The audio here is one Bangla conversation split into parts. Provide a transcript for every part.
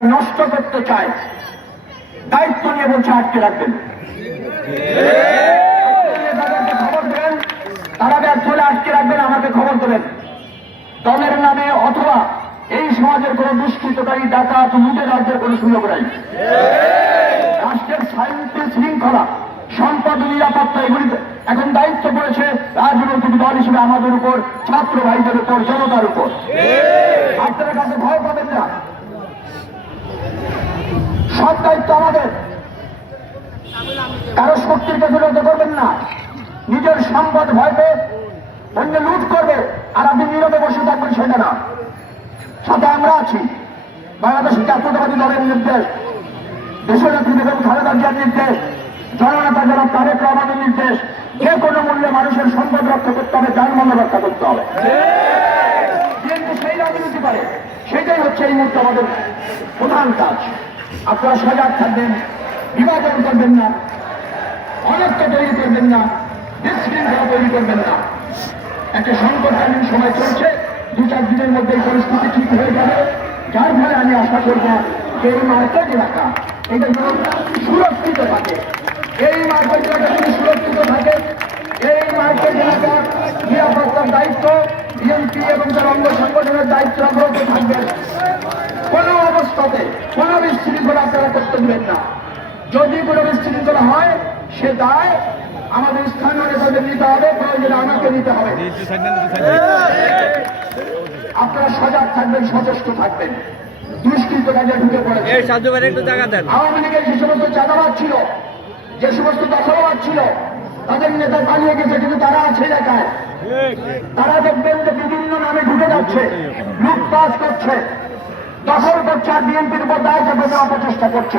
নষ্ট করতে চায় দায়িত্ব নিয়ে বলছে আটকে রাখবেন। তাদেরকে খবর দেবেন তারা ব্যর্থ হলে আটকে রাখবেন আমাকে খবর দেবেন। দলের নামে অথবা এই সমাজের কোন দুষ্কৃতকারী ডাকাত লুটে রাজ্যের কোন সুযোগ নাই। রাষ্ট্রের শান্তি শৃঙ্খলা সম্পদ নিরাপত্তা এগুলি এখন দায়িত্ব পড়েছে রাজনৈতিক দল হিসেবে আমাদের উপর ছাত্র ভাইদের উপর জনতার উপর। আপনারা কাছে ভয় পাবেন না। সব দায়িত্ব আমাদের। কারও শক্তির কাছে করবেন না। নিজের সম্পদ ভয় পেয়ে অন্য লুট করবে আর আপনি নীরবে বসে থাকবেন সেটা না। সাথে আমরা আছি। বাংলাদেশের জাতীয়তাবাদী দলের নির্দেশ, দেশনেত্রী বেগম খালেদা জিয়ার নির্দেশ, জননেতা যারা তারেক রহমানের নির্দেশ, যে কোনো মূল্যে মানুষের সম্পদ রক্ষা করতে হবে, যানবাহন রক্ষা করতে হবে। সেই রাজনীতি করে, সেটাই হচ্ছে এই মুহূর্তে আমাদের প্রধান কাজ। আপনারা সজাগ থাকবেন, বিভাজন করবেন না অনেকটা তৈরি করবেন না, বিশৃঙ্খলা তৈরি করবেন না। একটা সংকটকালীন সময় চলছে, দু চার দিনের মধ্যে এই পরিস্থিতি ঠিক হয়ে যাবে। যার ফলে আমি আশা করব এই মার্কেট এলাকা এটা যেন সুরক্ষিত থাকে, এই মার্কেট এলাকা যদি সুরক্ষিত থাকে, এই মার্কেট এলাকার নিরাপত্তার দায়িত্ব বিএনপি এবং তার অঙ্গ সংগঠনের দায়িত্ব অব্যাহত থাকবে। বিশৃঙ্খলা আপনারা করতে দেবেন না। যদি কোনো বিশৃঙ্খলা হয় সে দায় আমাদের স্থানীয় নেতাদের নিতে হবে প্রয়োজনে আমাকে নিতে হবে। আপনারা সজাগ থাকবেন সচেষ্ট থাকবেন। দুষ্কৃত কাজে ঢুকে পড়েছে। আওয়ামী লীগের যে সমস্ত চাঁদাবাদ ছিল যে সমস্ত দখলবাদ ছিল তাদের নেতা পালিয়ে গেছে কিন্তু তারা আছে এলাকায়। তারা দেখবেন যে বিভিন্ন নামে ঢুকে যাচ্ছে লুটপাট করছে। দখল করছে আর বিএনপির উপর দায় চাপাতে অপচেষ্টা করছে।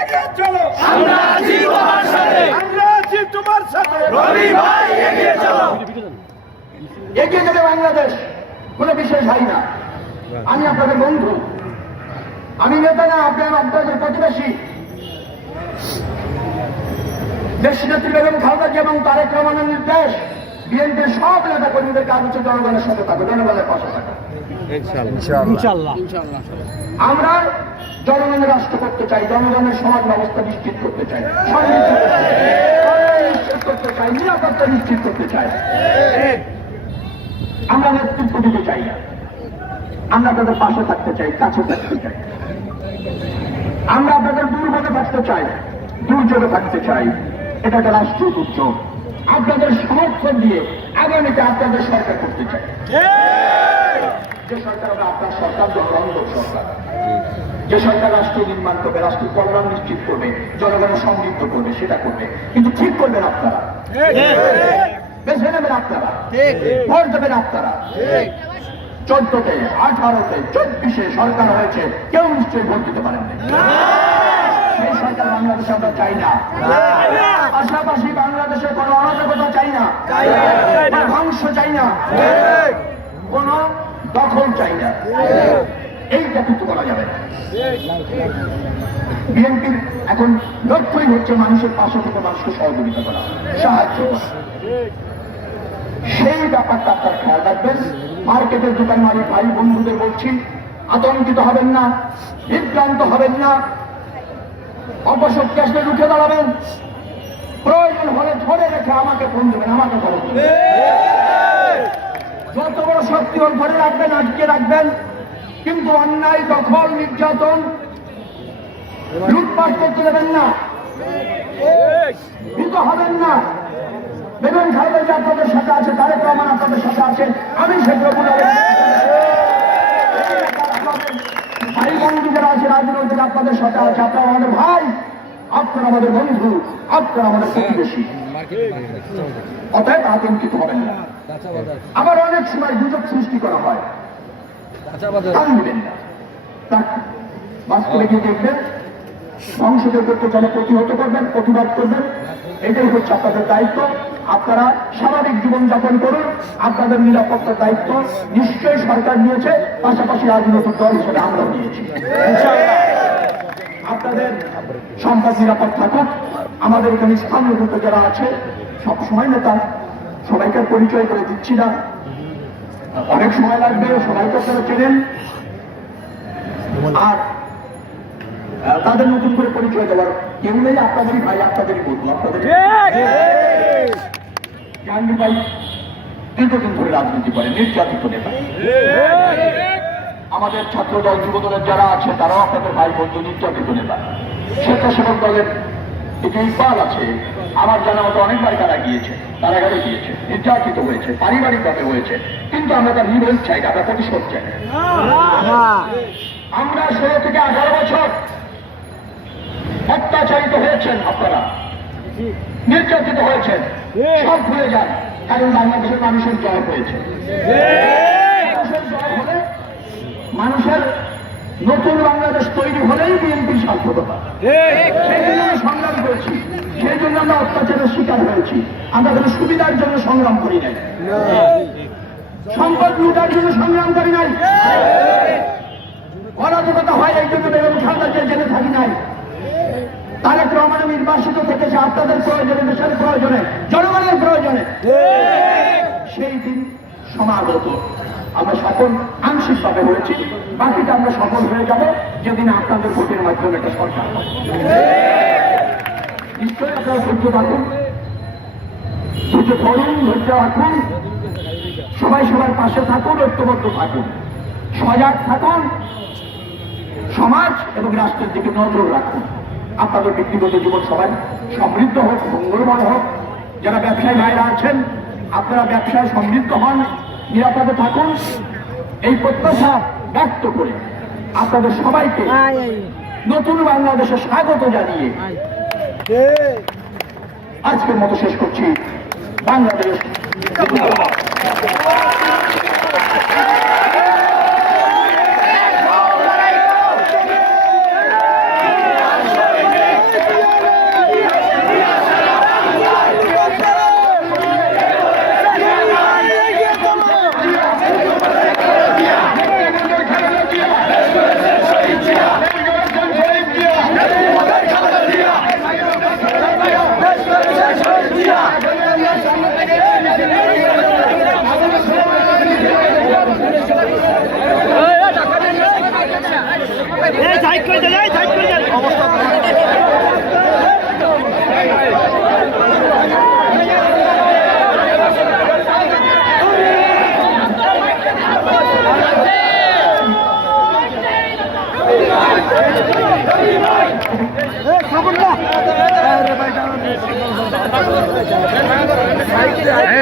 এগিয়ে চলো আমরা আছি তোমার সাথে। আমরা আছি তোমার সাথে। রবি ভাই এগিয়ে চলো। এগিয়ে যাবে বাংলাদেশ কোনো বিশেষ ভাই না। আমি আপনাদের বন্ধু। আমি নেতা না আপনি আপনাদের প্রতিবেশী। দেশ নেত্রী বেগম খালেদা এবং তারেক রহমানের নির্দেশ। বিএনপির সব নেতা কর্মীদের কাজ হচ্ছে জনগণের সাথে থাকো জনগণের পাশে থাকবে। আমরা জনগণের রাষ্ট্র করতে চাই জনগণের সমাজ ব্যবস্থা করতে চাই নিশ্চিত করতে চাই নিরাপত্তা নিশ্চিত করতে চাই। আমরা নেতৃত্ব দিতে চাই না। আমরা তাদের পাশে থাকতে চাই কাছে থাকতে চাই। আমরা আপনাদের দুর্ভোগে থাকতে চাই দুর্যোগে থাকতে চাই। এটা একটা রাষ্ট্রীয় দুর্যোগ আপনাদের সমর্থন দিয়ে আগামীতে আপনাদের সরকার করতে চাই যে সরকার হবে আপনার সরকার জনগণ সরকার। যে সরকার রাষ্ট্র নির্মাণ করবে রাষ্ট্র কল্যাণ নিশ্চিত করবে জনগণের সমৃদ্ধ করবে, সেটা করবে। কিন্তু ঠিক করবেন আপনারা। বেছে নেবেন আপনারা। ভোট দেবেন আপনারা। চোদ্দতে, আঠারোতে, চব্বিশে সরকার হয়েছে, কেউ নিশ্চয়ই ভোট দিতে পারেন না বাংলাদেশে আমরা চাই না। পাশাপাশি বাংলাদেশে কোনো অরাজকতা চাই না। ধ্বংস চাই না। কোন দখল চাই না। এইটা কিন্তু করা যাবে। না বিএনপির এখন লক্ষ্যই হচ্ছে মানুষের পাশে থেকে মানুষকে সহযোগিতা করা সাহায্য করা। সেই ব্যাপারটা আপনার খেয়াল রাখবেন। মার্কেটের দোকান মালিক ভাই বন্ধুদের বলছি আতঙ্কিত হবেন না বিভ্রান্ত হবেন না। অপশক্তি আসলে রুখে দাঁড়াবেন। প্রয়োজন হলে ধরে রেখে আমাকে ফোন দেবেন, আমাকে যত বড় শক্তি ওর ধরে রাখবেন, আটকে রাখবেন, কিন্তু অন্যায়, দখল, নির্যাতন লুটপাট করতে দেবেন না। ভীত হবেন না। বেগম খালেদা জিয়া আপনাদের সাথে আছে, তারেক রহমান আপনাদের সাথে আছে, আমি সেগুলো বলে ভাই বন্ধু যারা আছে, রাজনৈতিক আপনাদের সাথে আছে, আপনারা আমাদের ভাই, আপনারা আমাদের বন্ধু, আপনারা আমাদের প্রতিবেশী। অতএব আতঙ্কিত হবেন না। আবার অনেক সময় গুজব সৃষ্টি করা হয়। গিয়ে চলে প্রতিহত করবেন, প্রতিবাদ করবেন। এটাই হচ্ছে আপনাদের দায়িত্ব। আপনারা স্বাভাবিক জীবনযাপন করুন। আপনাদের নিরাপত্তার দায়িত্ব নিশ্চয়ই সরকার নিয়েছে। পাশাপাশি রাজনৈতিক দল হিসেবে আমরা নিয়েছি। আপনাদের সম্পদ নিরাপদ থাকুক। আমাদের এখানে স্থানীয় দুটো যারা আছে, সবসময় নেতা, সবাইকে পরিচয় করে দিচ্ছি না। অনেক সময় লাগবে, সবাইকে আপনারা চেনেন। আর তাদের নতুন করে পরিচয় দেওয়ার কেউ নেই আপনাদেরই ভাই আপনাদেরই বলব আপনাদের জাহাঙ্গীর ভাই দীর্ঘদিন ধরে রাজনীতি করে নির্যাতিত নেতা। আমাদের ছাত্র দল যুব দলের যারা আছে তারাও আপনাদের ভাই বন্ধু নির্যাতিত নেতা। স্বেচ্ছাসেবক দলের যে ইকবাল আছে আমার জানা মতো অনেকবার তারা গিয়েছে কারাগারে গিয়েছে নির্যাতিত হয়েছে পারিবারিকভাবে হয়েছে কিন্তু আমরা তার নিবেশ চাই আমরা প্রতিশোধ চাই। আমরা ষোলো থেকে আঠারো বছর অত্যাচারিত হয়েছেন আপনারা। নির্যাতিত হয়েছেন। সব ভুলে যান কারণ বাংলাদেশের মানুষের জয় হয়েছে। মানুষের নতুন বাংলাদেশ তৈরি হলেই বিএনপির সার্থকতা সেই জন্য আমরা সংগ্রাম করেছি। সেই জন্য আমরা অত্যাচারের শিকার হয়েছি। আমরা কোনো সুবিধার জন্য সংগ্রাম করি নাই। সম্পদ লুটার জন্য সংগ্রাম করি নাই। অরাজকতা হয় এই জন্য বেগম খালেদা জেলে থাকি নাই। তারেক রহমান নির্বাসিত থেকেছে আপনাদের প্রয়োজনে দেশের প্রয়োজনে জনগণের প্রয়োজনে সেই দিন সমাগত। আমরা সফল আংশিকভাবে হয়েছি বাকিটা আমরা সফল হয়ে যাব যেদিন আপনাদের ভোটের মাধ্যমে একটা সরকার। নিশ্চয়ই আপনারা ধৈর্য থাকুন ধৈর্য ধরুন ধৈর্য রাখুন। সবাই সবার পাশে থাকুন ঐক্যবদ্ধ থাকুন। সজাগ থাকুন। সমাজ এবং রাষ্ট্রের দিকে নজর রাখুন। আপনাদের ব্যক্তিগত জীবন সবাই সমৃদ্ধ হোক মঙ্গলময় হোক। যারা ব্যবসায়ী ভাইরা আছেন আপনারা ব্যবসায় সমৃদ্ধ হন নিরাপদে থাকুন। এই প্রত্যাশা ব্যক্ত করে। আপনাদের সবাইকে নতুন বাংলাদেশে স্বাগত জানিয়ে আজকের মতো শেষ করছি। বাংলাদেশ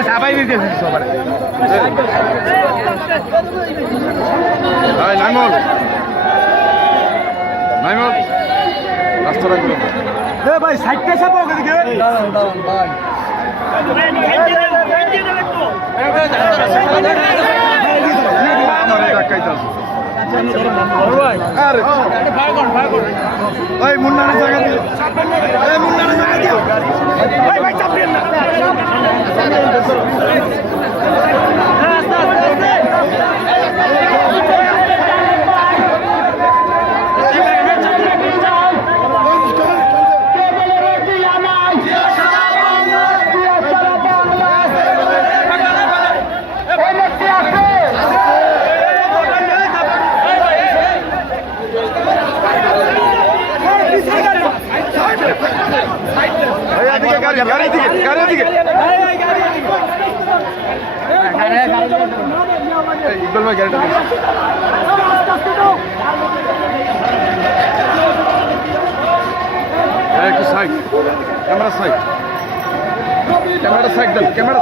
সাবাই দিতেছিস সবার নাইমল নাইমল রাস্তা রাখবে ভাই সাইডটা চাপো ওদিকে ডাকাইতে আছে ওই মুন্নার জায়গা দিয়ে এই মুন্নার জায়গা দিয়ে ভাই ভাই চাপেন না এই গাড়ি দিকে গাড়ি দিকে ইকবাল ভাই, গাড়িটা একটু side camera side camera side দেন, ক্যামেরা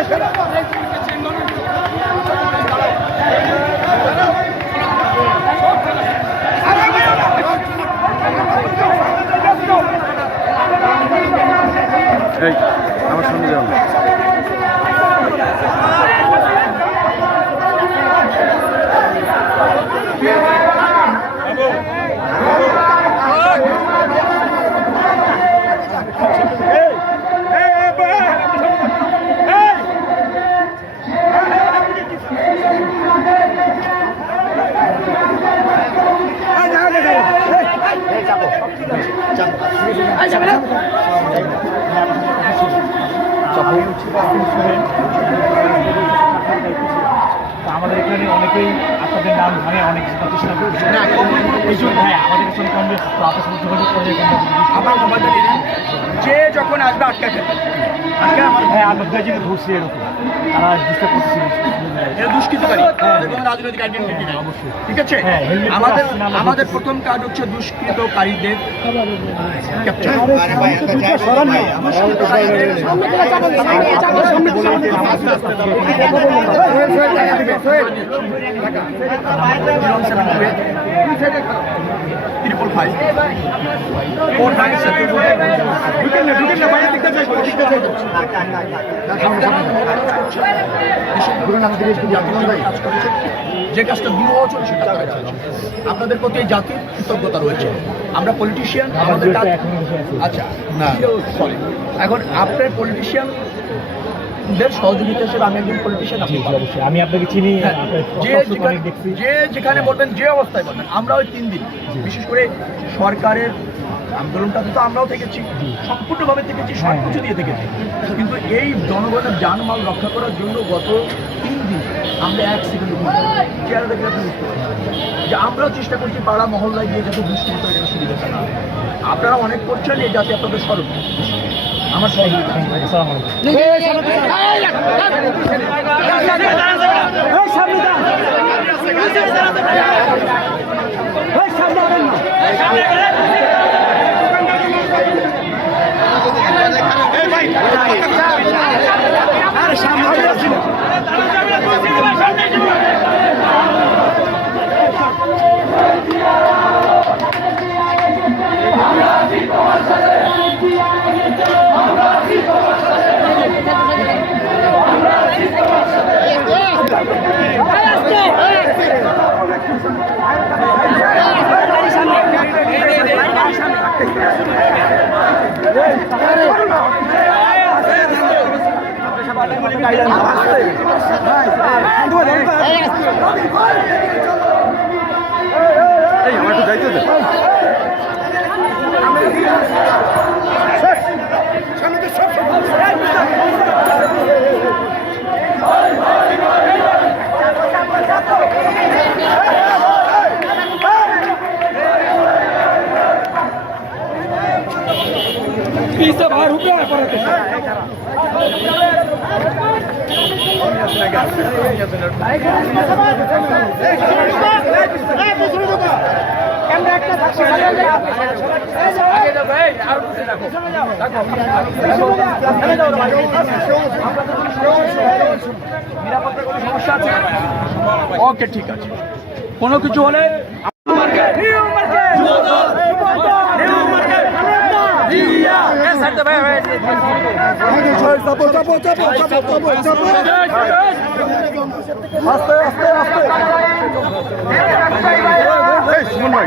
তো যাও সামনে আমরা হাত ধরে রাখো এই শোনো এই আমার সামনে যাও এই এই ভাই এই তো এখানে অনেকেই আপনাদের নাম ভাঙে অনেক কিছু প্রতিষ্ঠা করছে এই জন্য হ্যাঁ আমাদের কাছে আপনার সঙ্গে যোগাযোগ করে আমার নিন। যে যখন আসবে আটকে ফেলবে আজকে আমার হ্যাঁ দুজনে ধরছি এরকম তারা ডিস্টার্ব করছে দুষ্কৃতকারী আমাদের কোনো রাজনৈতিক আইডেন্টিটি নাই ঠিক আছে হ্যাঁ, আমাদের আমাদের প্রথম কাজ হচ্ছে দুষ্কৃতকারীদের capture five four nine seven ঢুকেন না ঢুকেন না বাইরে দিকটা যাই দিকটা যাই যে কাজটা দুরূহ চলে সেটা আপনাদের প্রতি এই জাতির কৃতজ্ঞতা রয়েছে। আমরা পলিটিশিয়ান আমাদের আচ্ছা না। সরি এখন আপনার পলিটিশিয়ান দের সহযোগিতা হিসেবে আমি একজন পলিটিশিয়ান অবশ্যই। আমি আপনাকে চিনি হ্যাঁ, যে যেখানে যে যেখানে বলবেন যে অবস্থায় বলবেন আমরা ওই তিন দিন। বিশেষ করে সরকারের আন্দোলনটাতে তো আমরাও থেকেছি সম্পূর্ণভাবে থেকেছি সব হ্যাঁ। কিছু দিয়ে থেকেছি। কিন্তু এই জনগণের জানমাল রক্ষা করার জন্য গত তিন দিন আমরা এক সেকেন্ড চেয়ারে দেখে বুঝতে যে আমরাও চেষ্টা করছি পাড়া মহল্লায় গিয়ে যাতে দুষ্কৃত সুবিধাটা না আপনারা অনেক করছেন এই যাতে আপনাদের স্মরণ। আমার সহযোগিতা এই আমার একটু যাইতে দে নিরাপত্তার কোনো সমস্যা আছে? ওকে ঠিক আছে। কোনো কিছু হলে এই সুমন ভাই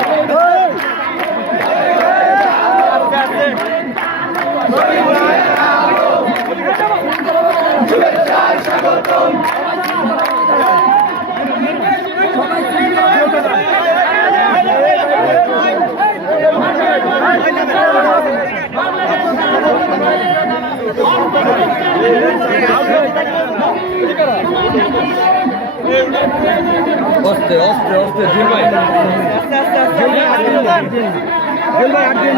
স্বাগতম অস্তে অস্তে অস্তে জিল ভাই জিল ভাই আট দিন জিল ভাই আট দিন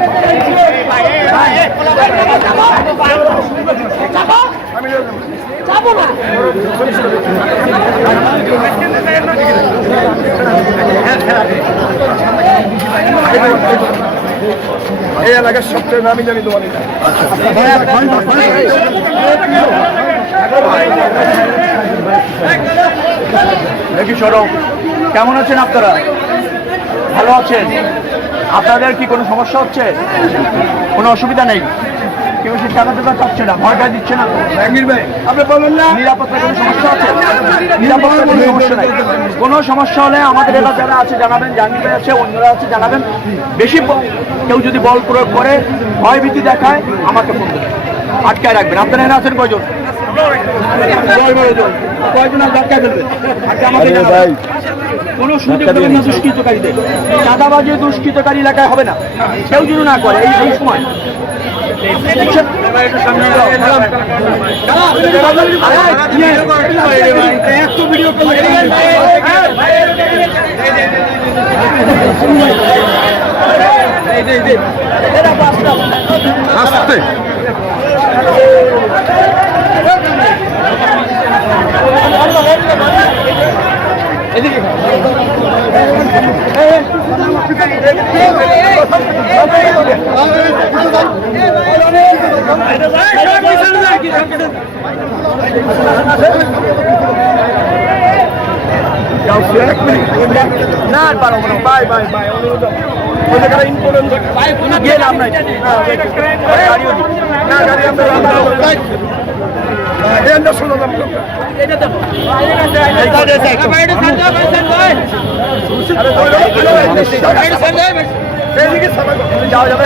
এই এলাকার সবচেয়ে নামি জানি এটা দেখি সরব। কেমন আছেন আপনারা? ভালো আছেন? আপনাদের কি কোনো সমস্যা হচ্ছে? কোনো অসুবিধা নেই? কেউ সে টাকা টাকা চাচ্ছে না ভয় ভয় দিচ্ছে না? আপনি বলুন না? নিরাপত্তার কোনো সমস্যা আছে? নিরাপত্তার কোনো সমস্যা নেই। কোনো সমস্যা হলে আমাদের এলাকা যারা আছে জানাবেন জাহাঙ্গীর ভাই আছে অন্যরা আছে জানাবেন। বেশি কেউ যদি বল প্রয়োগ করে ভয় ভীতি দেখায় আমাকে ফোন দেবেন আটকায় রাখবেন। আপনারা এখানে আছেন কয়জন? কয়জন আর আটকায় ফেলবেন আটকে আমাকে জানাবেন। কোনো সুযোগ দেবেন না দুষ্কৃতকারীদের। চাঁদাবাজি দুষ্কৃতকারী এলাকায় হবে না। কেউ যদি না করে এই এই সময়। আস্তে। না আর পারব না। Bye bye bye. ইম্পর্টেন্ট গিয়ে লাভ নাই। না গাড়ি আমরা এই আমরা শুনলাম এইদিকে যাওয়া যাবে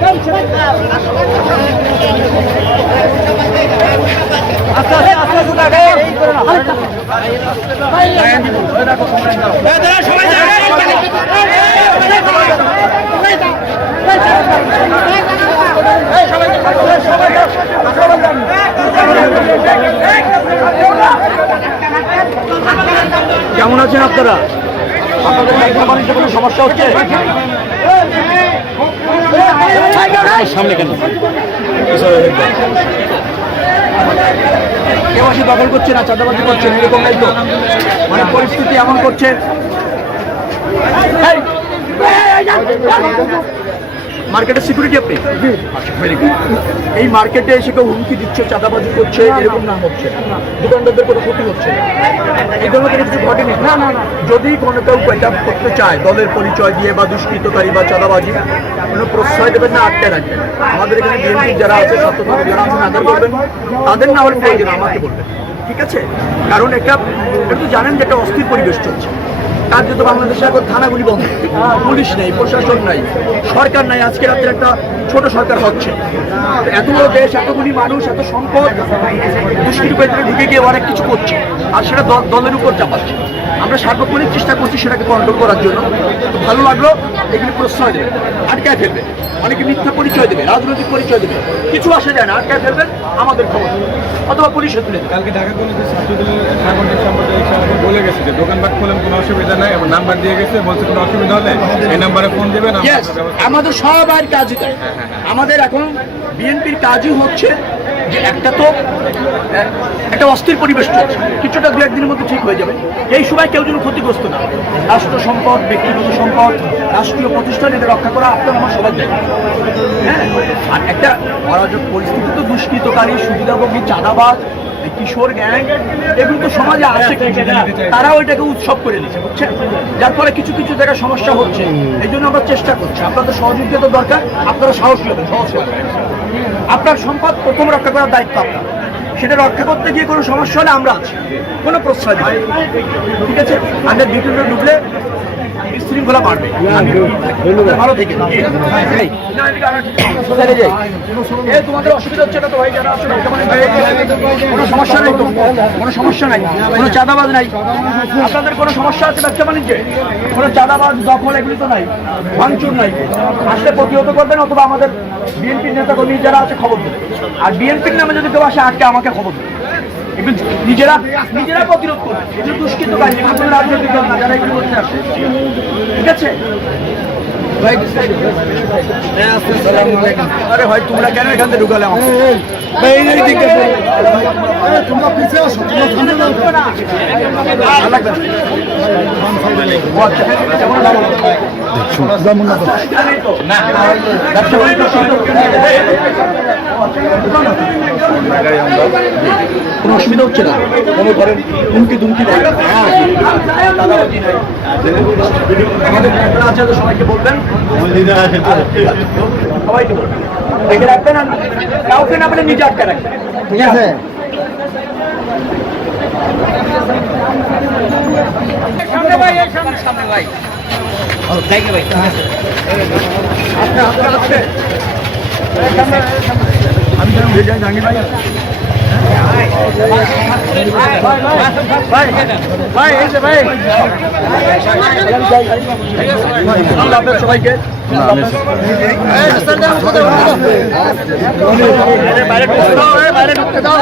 কেমন আছেন আপনারা? আপনাদের ব্যবসা বাণিজ্যে কোনো সমস্যা হচ্ছে? সামনে কেন কেউ আসে দখল করছে না চাঁদাবাজি করছে এরকম নাই তো মানে পরিস্থিতি এমন করছে! মার্কেটের সিকিউরিটি আপনি? আচ্ছা ভেরি গুড এই মার্কেটে এসে কেউ হুমকি দিচ্ছে চাঁদাবাজি করছে এরকম না হচ্ছে। দোকানদারদের কোনো ক্ষতি হচ্ছে। এই ধরনের কিছু ঘটেনি? না না যদি কোনো কেউ এটা করতে চায় দলের পরিচয় দিয়ে বা দুষ্কৃতকারী বা চাঁদাবাজি কোনো প্রশ্রয় দেবেন না আটকে রাখবেন। আমাদের এখানে বিএনপি যারা আছে ছাত্রদলের যারা আছেন আদার করবেন তাদের না হলে আমাকে বলবেন। ঠিক আছে? কারণ এটা তো জানেন যে একটা অস্থির পরিবেশ চলছে। কার্য তো বাংলাদেশে এখন থানাগুলি বন্ধ। পুলিশ নেই, প্রশাসন নাই, সরকার নাই। আজকে রাত্রে একটা ছোট সরকার হচ্ছে। এত বড় দেশ, এতগুলি মানুষ, এত সম্পদ দুষ্কৃতি পেটে ঢুকে গিয়ে অনেক কিছু করছে। আর সেটা দল- দলের উপর চাপাচ্ছে। আমরা সার্বক্ষণিক চেষ্টা করছি সেটাকে কন্ট্রোল করার জন্য। ভালো লাগল, এগুলি প্রশ্রয় দেবে আটকায় ফেলবে অনেকে মিথ্যা পরিচয় দেবে রাজনৈতিক পরিচয় দেবে। কিছু আসে যায় না আটকে ফেলবেন আমাদের খবর। অথবা পুলিশে তুলে কালকে ঢাকা কলেজে ছাত্রদলের আমাকে বলে গেছে যে দোকানপাট খোলেন কোনো অসুবিধা নাই এবং নাম্বার দিয়ে গেছে বলছে কোনো অসুবিধা হলে এই নাম্বারে ফোন দেবেন আমাদের সবার কাজই তাই। আমাদের এখন বিএনপির কাজই হচ্ছে যে একটা তো একটা অস্থির পরিবেশ চলছে। কিছুটা দু একদিনের মধ্যে ঠিক হয়ে যাবে। এই সময় কেউ যেন ক্ষতিগ্রস্ত না রাষ্ট্র সম্পদ, ব্যক্তিগত সম্পদ, রাষ্ট্রীয় প্রতিষ্ঠান এটা রক্ষা করা আপনার আমার সবার দায়িত্ব। হ্যাঁ? আর একটা অরাজক পরিস্থিতি তো দুষ্কৃতকারী, সুবিধাভোগী, চাঁদাবাজ, এই কিশোর গ্যাং, এগুলো তো সমাজে আসে তারাও এটাকে উৎসব করে নিচ্ছে বুঝছেন? যার ফলে কিছু কিছু জায়গায় সমস্যা হচ্ছে। এই জন্য আমরা চেষ্টা করছি। আপনাদের সহযোগিতা তো দরকার, আপনারা সাহসী হবেন, সহজ। আপনার সম্পদ প্রথম রক্ষা করার দায়িত্ব আপনার। সেটা রক্ষা করতে গিয়ে কোনো সমস্যা হলে আমরা আছি। কোনো প্রশ্রয় ঠিক আছে? আমরা ডিটেলটা ঢুকলে বিশৃঙ্খলা বাড়বে। ভালো থেকে এ তোমাদের অসুবিধা হচ্ছে না তো ভাই? যারা? কোনো সমস্যা নেই তো? কোনো সমস্যা নাই? কোনো চাঁদাবাজ নাই? আপনাদের কোনো সমস্যা আছে ব্যবসা বাণিজ্যে? কোনো চাঁদাবাজ দখল এগুলি তো নাই? ভাঙচুর নাই? আসলে প্রতিহত করবেন অথবা আমাদের বিএনপির নেতা কর্মী যারা আছে খবর দেবে আর বিএনপির নামে যদি কেউ আসে আটকে আমাকে খবর দেবে এগুলো নিজেরা নিজেরা প্রতিরোধ করবে। এগুলো দুষ্কৃত কাজ এগুলো কোনো রাজনৈতিক দল না যারা এগুলো করতে আসে। ঠিক আছে? ভাই আরে ভাই তোমরা কেন এখান থেকে ঢুকালে না। কোনো অসুবিধা হচ্ছে না? কোনো ধরেন হুমকি দুমকি নেই। আমাদের যারা আছে তো সবাইকে বলবেন। সবাইকে বলবেন। দেখে রাখবেন আর কাউকে না বলে নিজে আটকে রাখবেন। ঠিক আছে। যেন ভেজে জানি ভাই। ভাই এই যে ভাই আল্লাহ হাফেজ সবাইকে বাইরে ঢুকতে দাও, এই বাইরে ঢুকতে দাও